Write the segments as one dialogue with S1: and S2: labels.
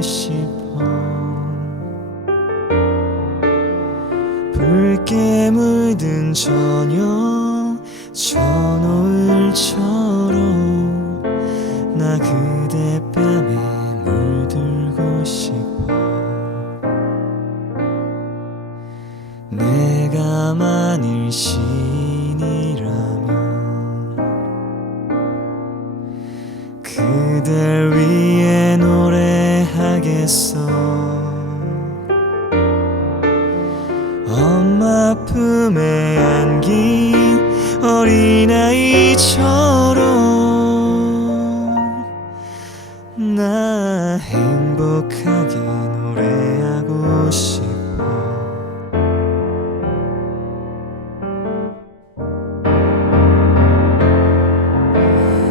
S1: 싶어. 붉게 물든 저녁 저 노을처럼 나 그대 뺨에 물들고 싶어. 내가 만일 시 노래하겠어. 엄마 품에 안긴 어린아이처럼 나 행복하게 노래하고 싶어.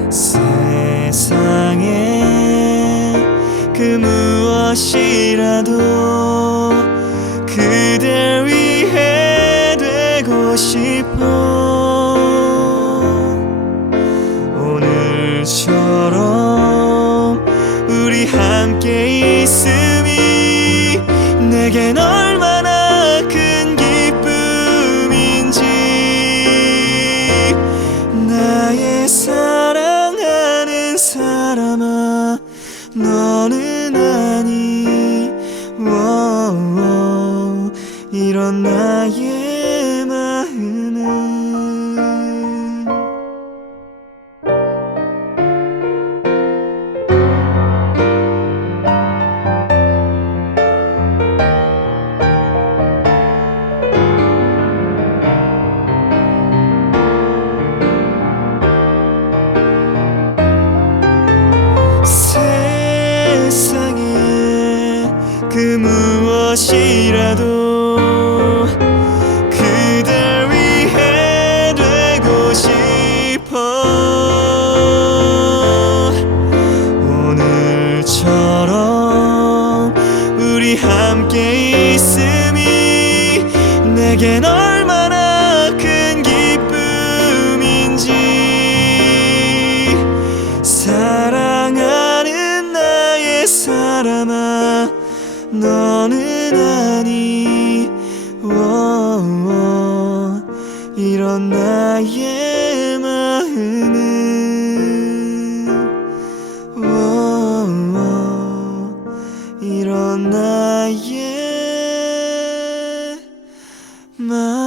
S1: 세상에 그 무엇이라도 그댈 위해 되고 싶어 이런 나의 마음은 세상에 그 무엇이라도 함께 있음이 내겐 얼마나 큰 기쁨인지. 사랑하는 나의 사람아 너는 아니. 이런 나의 吗？